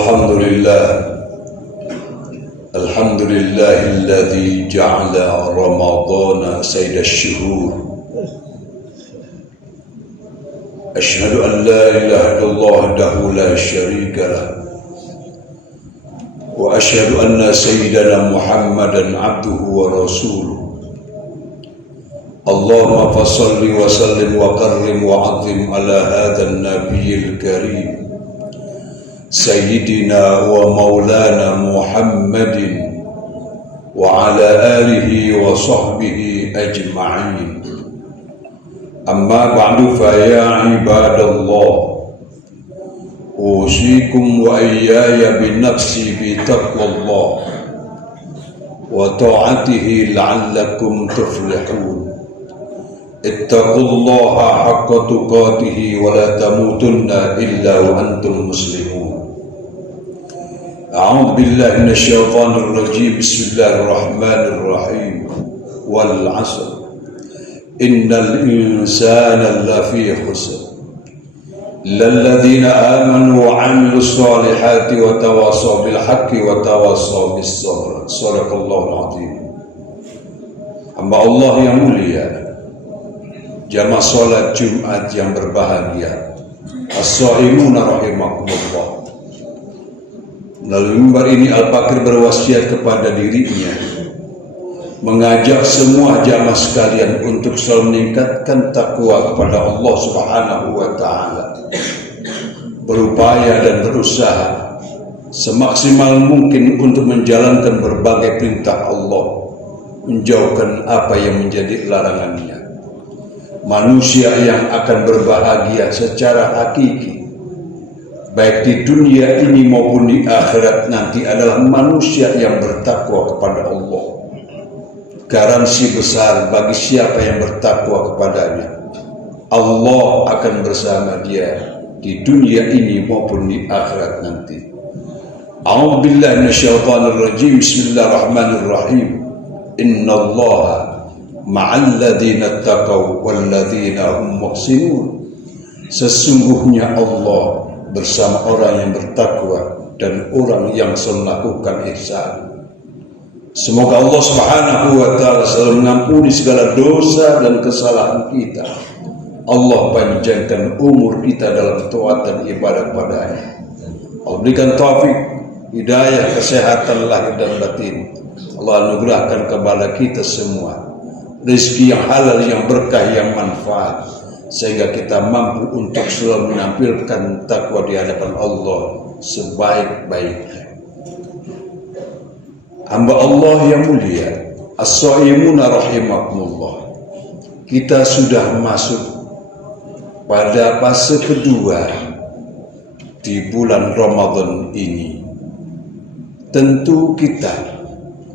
الحمد لله الحمد لله الذي جعل رمضان سيد الشهور. أشهد أن لا إله إلا الله وحده لا شريك له، وأشهد أن سيدنا محمدا عبده ورسوله. اللهم فصل وسلم وكرم وعظم على هذا النبي الكريم سيدنا ومولانا محمد وعلى آله وصحبه أجمعين. أما بعد فيا عباد الله، أوصيكم وإياي بنفسي بتقوى الله وطاعته لعلكم تفلحون. اتقوا الله حق تقاته ولا تموتن إلا وأنتم مسلمون. أعوذ بالله من الشيطان الرجيم. بسم الله الرحمن الرحيم. والعصر إن الإنسان لفي خسر إلا الذين آمنوا وعملوا الصالحات وتواصوا بالحق وتواصوا بالصبر. صدق الله العظيم. Hamba Allah yang mulia, jamaah sholat Jumat yang berbahagia, as-shaimuna rahimakumullah. Melalui mimbar ini Al-Fakir berwasiat kepada dirinya, mengajak semua jamaah sekalian untuk selalu meningkatkan takwa kepada Allah Subhanahu wa Ta'ala, berupaya dan berusaha semaksimal mungkin untuk menjalankan berbagai perintah Allah, menjauhkan apa yang menjadi larangannya. Manusia yang akan berbahagia secara hakiki, baik di dunia ini maupun di akhirat nanti, adalah manusia yang bertakwa kepada Allah. Garansi besar bagi siapa yang bertakwa kepadanya, Allah akan bersama dia di dunia ini maupun di akhirat nanti. A'udzu billahi minasyaitonir rajim. Bismillahirrahmanirrahim. Innallaha ma'alladzina taqaw walladzina hum muhsinun. Sesungguhnya Allah bersama orang yang bertakwa dan orang yang selalu melakukan ihsan. Semoga Allah Subhanahu wa Ta'ala selalu mengampuni segala dosa dan kesalahan kita. Allah panjangkan umur kita dalam taat dan ibadah padanya. Allah berikan taufik, hidayah, kesehatan lahir dan batin. Allah anugerahkan kepada kita semua rezeki yang halal, yang berkah, yang manfaat, sehingga kita mampu untuk selalu menampilkan takwa di hadapan Allah sebaik-baiknya. Hamba Allah yang mulia, as-shaimuna rahimakumullah. Kita sudah masuk pada fase kedua di bulan Ramadan ini. Tentu kita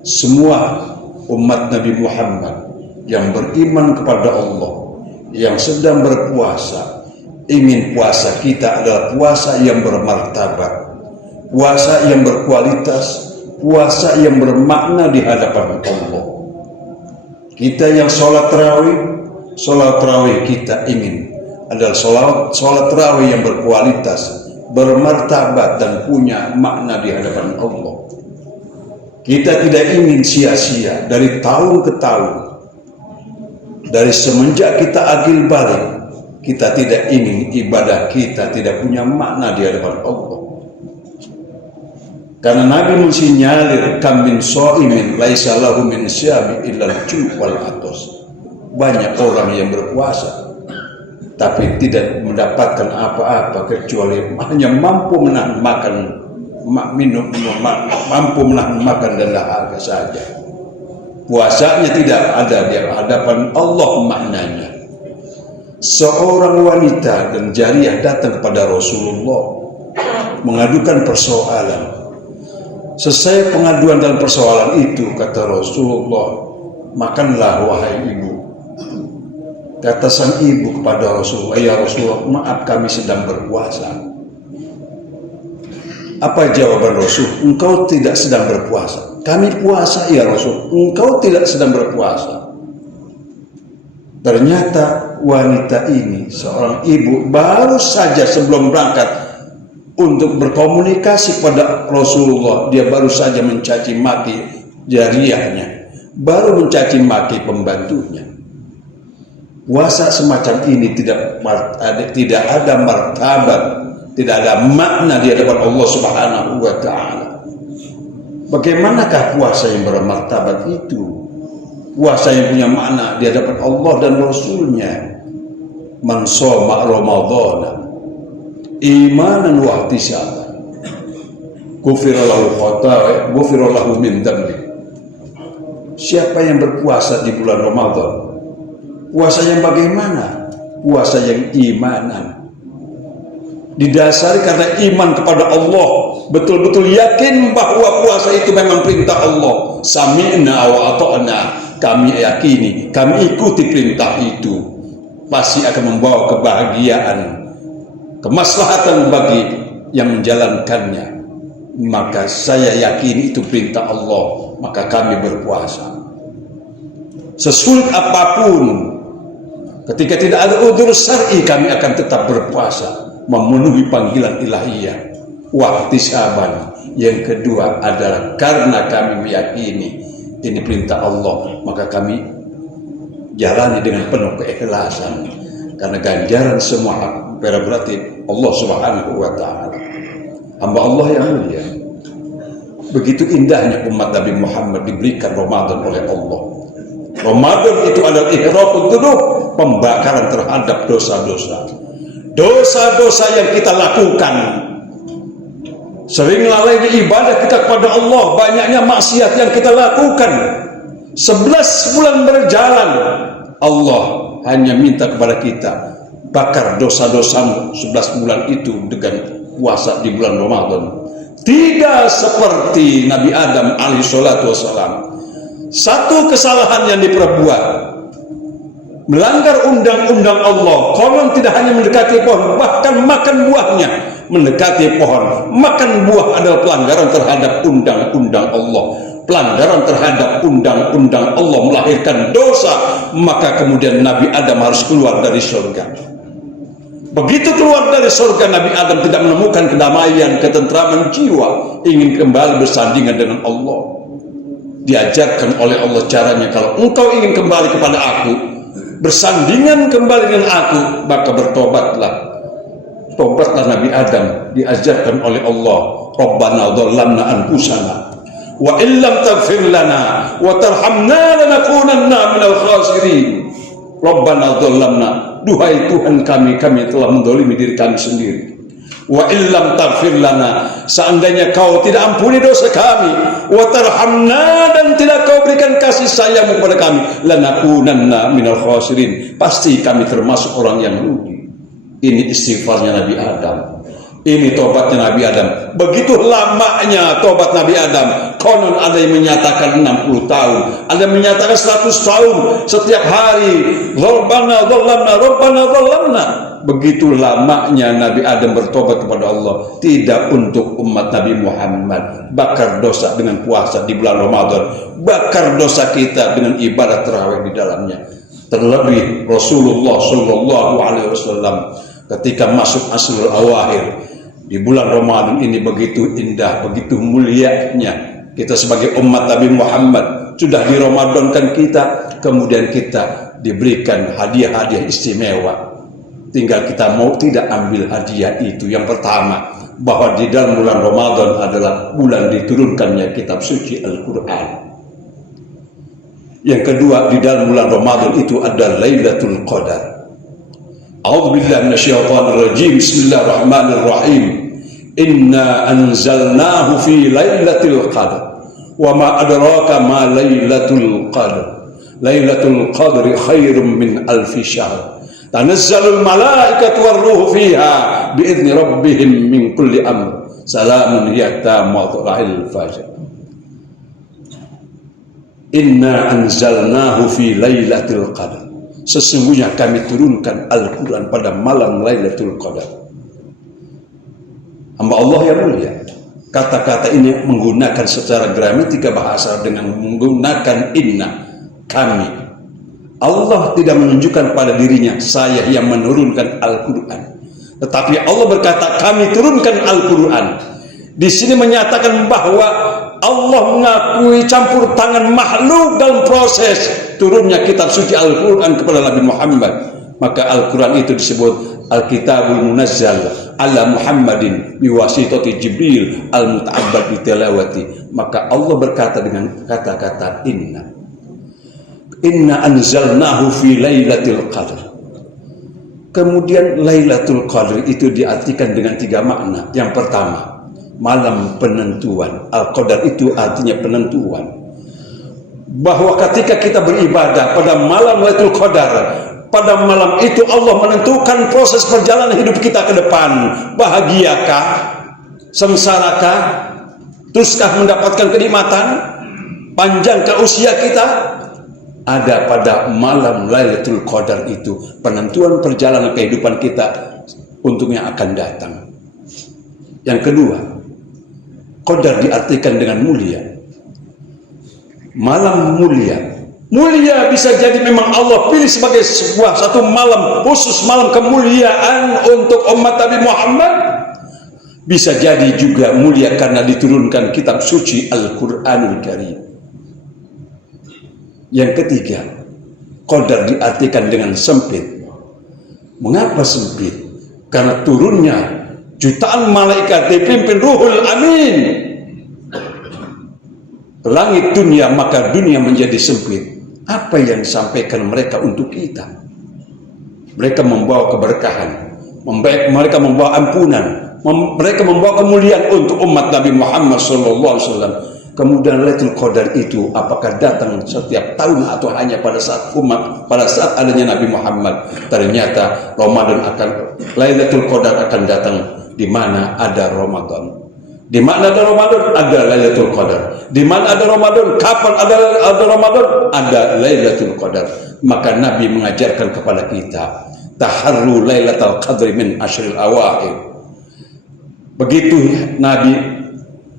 semua umat Nabi Muhammad yang beriman kepada Allah, yang sedang berpuasa, ingin puasa kita adalah puasa yang bermartabat, puasa yang berkualitas, puasa yang bermakna di hadapan Allah. Kita yang sholat tarawih kita ingin adalah sholat tarawih yang berkualitas, bermartabat, dan punya makna di hadapan Allah. Kita tidak ingin sia-sia dari tahun ke tahun. Dari semenjak kita agil balik, kita tidak ingin ibadah kita tidak punya makna di hadapan Allah. Karena Nabi mensinyalir, kam min shaimin laisa lahu min syami illa al-ju' wal atas. Banyak orang yang berpuasa tapi tidak mendapatkan apa-apa kecuali hanya mampu menahan makan, minum, mampu menahan makan dan dahaga saja. Puasanya tidak ada di hadapan Allah maknanya. Seorang wanita dan jariyah datang kepada Rasulullah mengadukan persoalan. Selesai pengaduan dan persoalan itu, kata Rasulullah, makanlah wahai ibu. Kata sang ibu kepada Rasulullah, ya Rasulullah, maaf kami sedang berpuasa. Apa jawaban Rasul? Engkau tidak sedang berpuasa. Kami puasa ya Rasul. Engkau tidak sedang berpuasa. Ternyata wanita ini, seorang ibu, baru saja sebelum berangkat untuk berkomunikasi pada Rasulullah, dia baru saja mencaci maki jariyahnya, baru mencaci maki pembantunya. Puasa semacam ini tidak ada martabat, tidak ada makna di hadapan Allah Subhanahu wa Ta'ala. Bagaimanakah puasa yang bermartabat itu? Puasa yang punya makna di hadapan Allah dan Rasulnya. Man shoma Ramadhana imanan wa ihtisaban ghufira lahu khataaya ghufira lahu min dhanbi. Siapa yang berpuasa di bulan Ramadan, puasa yang bagaimana? Puasa yang imanan, didasari karena iman kepada Allah, betul-betul yakin bahwa puasa itu memang perintah Allah. Sami'na wa ata'na, kami yakini, kami ikuti perintah itu, pasti akan membawa kebahagiaan, kemaslahatan bagi yang menjalankannya. Maka saya yakin itu perintah Allah, maka kami berpuasa. Sesulit apapun, ketika tidak ada udzur syar'i, kami akan tetap berpuasa, memenuhi panggilan ilahiyah. Wahtisaban, yang kedua adalah karena kami meyakini ini perintah Allah, maka kami jalani dengan penuh keikhlasan, karena ganjaran semua berarti Allah Subhanahu wa Ta'ala. Hamba Allah yang mulia, begitu indahnya umat Nabi Muhammad diberikan Ramadan oleh Allah. Ramadan itu adalah ihraqud dzunub, pembakaran terhadap dosa-dosa. Dosa-dosa yang kita lakukan, sering lalainya ibadah kita kepada Allah, banyaknya maksiat yang kita lakukan. 11 bulan berjalan, Allah hanya minta kepada kita, bakar dosa-dosamu 11 bulan itu dengan puasa di bulan Ramadan. Tidak seperti Nabi Adam alaihissalatu wassalam, satu kesalahan yang diperbuat, melanggar undang-undang Allah, konon tidak hanya mendekati pohon, bahkan makan buahnya. Mendekati pohon, makan buah adalah pelanggaran terhadap undang-undang Allah, pelanggaran terhadap undang-undang Allah, melahirkan dosa. Maka kemudian Nabi Adam harus keluar dari surga. Begitu keluar dari surga, Nabi Adam tidak menemukan kedamaian, ketentraman jiwa, ingin kembali bersandingan dengan Allah. Diajarkan oleh Allah caranya, kalau engkau ingin kembali kepada aku, bersandingan kembali dengan aku, maka bertobatlah. Tobatlah Nabi Adam, diajarkan oleh Allah, Rabbana dhallamna anfusana wa illam taghfir lana wa tarhamna lanakunanna minal khasirin. Rabbana dhallamna, duhai Tuhan kami telah mendolimi diri kami sendiri. Wa illam taghfir lana, seandainya kau tidak ampuni dosa kami, wa tarhamna, dan tidak kau berikan kasih sayangmu kepada kami, lanakunanna minal khasirin, pasti kami termasuk orang yang rugi. Ini istighfarnya Nabi Adam, ini tobatnya Nabi Adam. Begitu lamanya tobat Nabi Adam. Konon ada yang menyatakan 60 tahun, ada yang menyatakan 100 tahun. Setiap hari Rabbana dhallamna, Rabbana dhallamna. Begitu lamanya Nabi Adam bertobat kepada Allah. Tidak untuk umat Nabi Muhammad, bakar dosa dengan puasa di bulan Ramadan, bakar dosa kita dengan ibadah tarawih di dalamnya. Terlebih Rasulullah Shallallahu Alaihi Wasallam ketika masuk asrul awakhir di bulan Ramadan ini, begitu indah, begitu mulianya kita sebagai umat Nabi Muhammad. Sudah di Ramadankan kita, kemudian kita diberikan hadiah-hadiah istimewa. Tinggal kita mau tidak ambil hadiah itu. Yang pertama, bahwa di dalam bulan Ramadan adalah bulan diturunkannya kitab suci Al-Quran. Yang kedua, di dalam bulan Ramadan itu ada Lailatul Qadar. A'udzubillahi minasyaitonir rajim. Bismillahirrahmanirrahim. Inna anzalnahu fi Lailatul Qadar. Wa ma adraka ma Lailatul Qadar. Lailatul Qadri khairum min alfi syahr. Tanazzalul malaikatu war-ruhu fiha bi'izni rabbihim min kulli amr. Salamun hiya hatta matla'il fajr. Inna anzalnahu fi Lailatul Qadar. Sesungguhnya kami turunkan Al-Quran pada malam Lailatul Qadar. Hamba Allah yang mulia, kata-kata ini menggunakan secara gramatika bahasa dengan menggunakan inna, kami. Allah tidak menunjukkan pada dirinya saya yang menurunkan Al-Quran, Tetapi Allah berkata, kami turunkan Al-Quran. Di sini menyatakan bahwa Allah mengakui campur tangan makhluk dalam proses turunnya kitab suci Al-Quran kepada Nabi Muhammad. Maka Al-Quran itu disebut Al-Kitabul Munazzal ala Muhammadin biwasitati Jibril al-muta'abbad bitilawati. Maka Allah berkata dengan kata-kata Inna anzalnahu fi lailatul qadr. Kemudian Lailatul Qadr itu diartikan dengan 3 makna. Yang pertama, malam penentuan. Al-Qadar itu artinya penentuan. Bahwa ketika kita beribadah pada malam Lailatul Qadar, pada malam itu Allah menentukan proses perjalanan hidup kita ke depan. Bahagiakah? Sengsarakah? Teruskah mendapatkan kenikmatan? Panjangkah usia kita? Ada pada malam Lailatul Qadar itu penentuan perjalanan kehidupan kita untuk yang akan datang. Yang kedua, Qadar diartikan dengan mulia. Malam mulia. Mulia bisa jadi memang Allah pilih sebagai satu malam khusus, malam kemuliaan untuk umat Nabi Muhammad. Bisa jadi juga mulia karena diturunkan kitab suci Al-Quranul Karim. Yang ketiga, Qadar diartikan dengan sempit. Mengapa sempit? Karena turunnya jutaan malaikat dipimpin Ruhul Amin ke langit dunia, maka dunia menjadi sempit. Apa yang disampaikan mereka untuk kita? Mereka membawa keberkahan, mereka membawa ampunan, mereka membawa kemuliaan untuk umat Nabi Muhammad SAW. Kemudian Lailatul Qadar itu apakah datang setiap tahun atau hanya pada saat adanya Nabi Muhammad? Ternyata Lailatul Qadar akan datang di mana ada Ramadan. Di mana ada Ramadan, ada Lailatul Qadar. Di mana ada Ramadan, kapan ada Ramadan, ada Lailatul Qadar. Maka Nabi mengajarkan kepada kita, taharru Lailatul Qadri min ashril awakhir. Begitu Nabi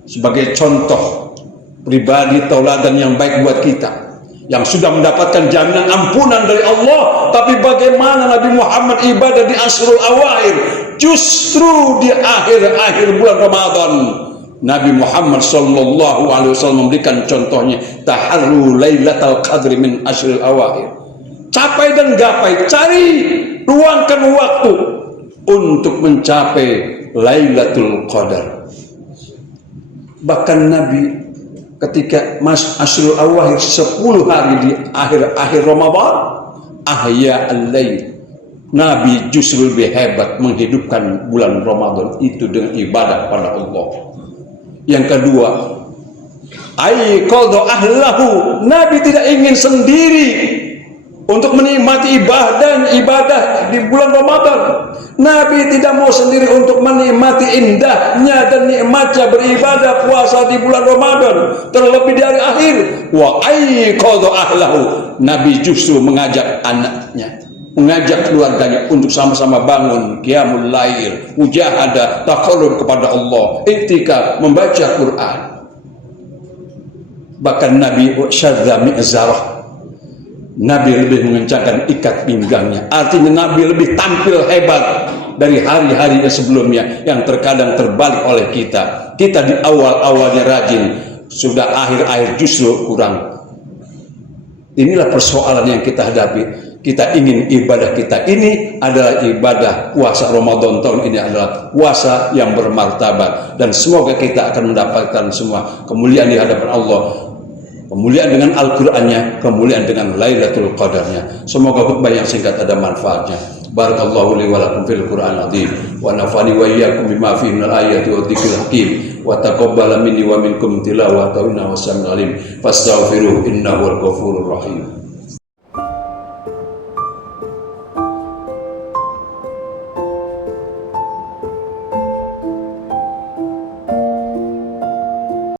sebagai contoh pribadi tauladan yang baik buat kita, yang sudah mendapatkan jaminan ampunan dari Allah. Tapi bagaimana Nabi Muhammad ibadah di asrul awakhir, justru di akhir-akhir bulan Ramadan, Nabi Muhammad SAW memberikan contohnya, taharru Lailatul Qadri min asril awakhir. Capai dan gapai, cari, luangkan waktu untuk mencapai Lailatul Qadar. Bahkan Nabi ketika asrul awakhir 10 hari di akhir Ramadan, ahya al-lail, Nabi justru lebih hebat menghidupkan bulan Ramadan itu dengan ibadah pada Allah. Yang kedua, qadha ahlahu, Nabi tidak ingin sendiri untuk menikmati ibadah di bulan Ramadan. Nabi tidak mau sendiri untuk menikmati indahnya dan nikmatnya beribadah puasa di bulan Ramadan, terlebih dari akhir. Wa qadha ahlahu, Nabi justru mengajak anaknya, mengajak keluarganya untuk sama-sama bangun qiyamul lail, mujahadah, taqarrub kepada Allah, iktikaf, membaca Quran. Bahkan Nabi syadza mi'zarah, Nabi lebih mengencangkan ikat pinggangnya. Artinya Nabi lebih tampil hebat dari hari-harinya sebelumnya yang terkadang terbalik oleh kita. Kita di awal-awalnya rajin, sudah akhir-akhir justru kurang. Inilah persoalan yang kita hadapi. Kita ingin ibadah kita ini adalah ibadah puasa Ramadan tahun ini adalah puasa yang bermartabat, dan semoga kita akan mendapatkan semua kemuliaan di hadapan Allah. Kemuliaan dengan Al-Qur'annya, kemuliaan dengan Lailatul Qadarnya. Semoga khutbah yang singkat ada manfaatnya. Barakallahu li wa lakum fil Qur'anil azim wa nafani wa iyyakum bima fihi minal ayati wa dzikril hakim wa taqabbala minni wa minkum tilawatahu innahu was-sami'ul alim fastaghfiruhu innahu wal ghafurur rahim.